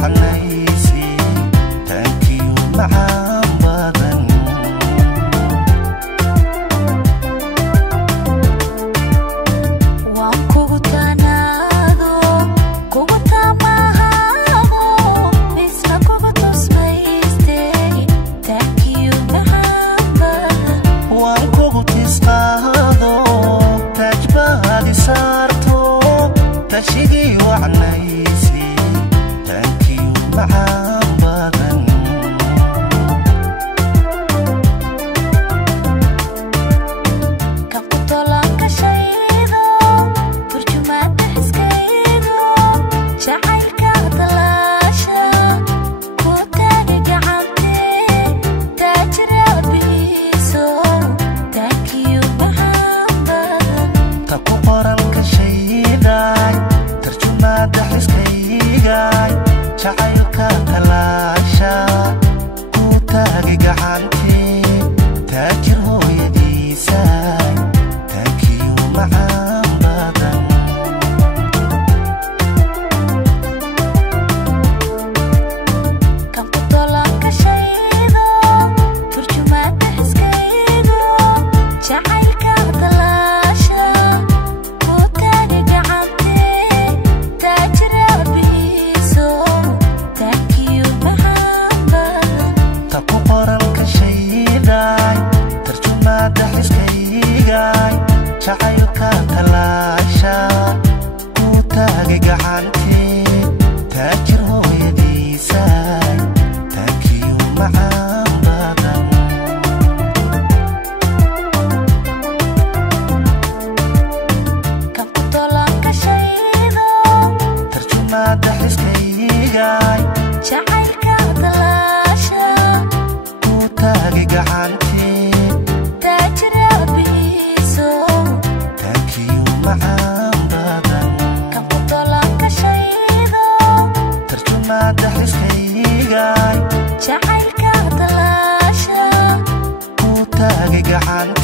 wacnaysi taankiyo macaan badan waan kugu tanaado kugu tamaahado isla kugu tusmaystay taankiyo macaan badan waan kugu tisqaado tajbaadi saarto tashigii wacnaysi taankiyo macaan badan kan ku tolanka shaydo turjumaada xiskaydo jacaylka talaasha ku taagi gacantee taajiraabihiiso taankiyo macaan badan ta ku qoranka shaydaay tarjumaada xiskaygaay jacaylka talaasha ku taagi gacantee taajir hooyadiisaay taankiyo macaan badan kan ku tolanka shaydo turjumaada xiskaydo jacaylka talaasha ku taagi gacantee taajiraabihiiso taankiyo macaan badan ta ku qoranka shaydaay tarjumaada xiskaygaay jacaylka talaasha ku taagi gacantee taajir hooyadiisaay taankiyo macaan badan kan ku tolanka shaydo tarjumaada xiskaygaay jacaylka talaasha ku taagi gacantee taajiraabihiiso taankiyo macaan badan kan ku tolanka shaydo tarjumaada xiskaygaay jacaylka talaasha ku taagi gacantee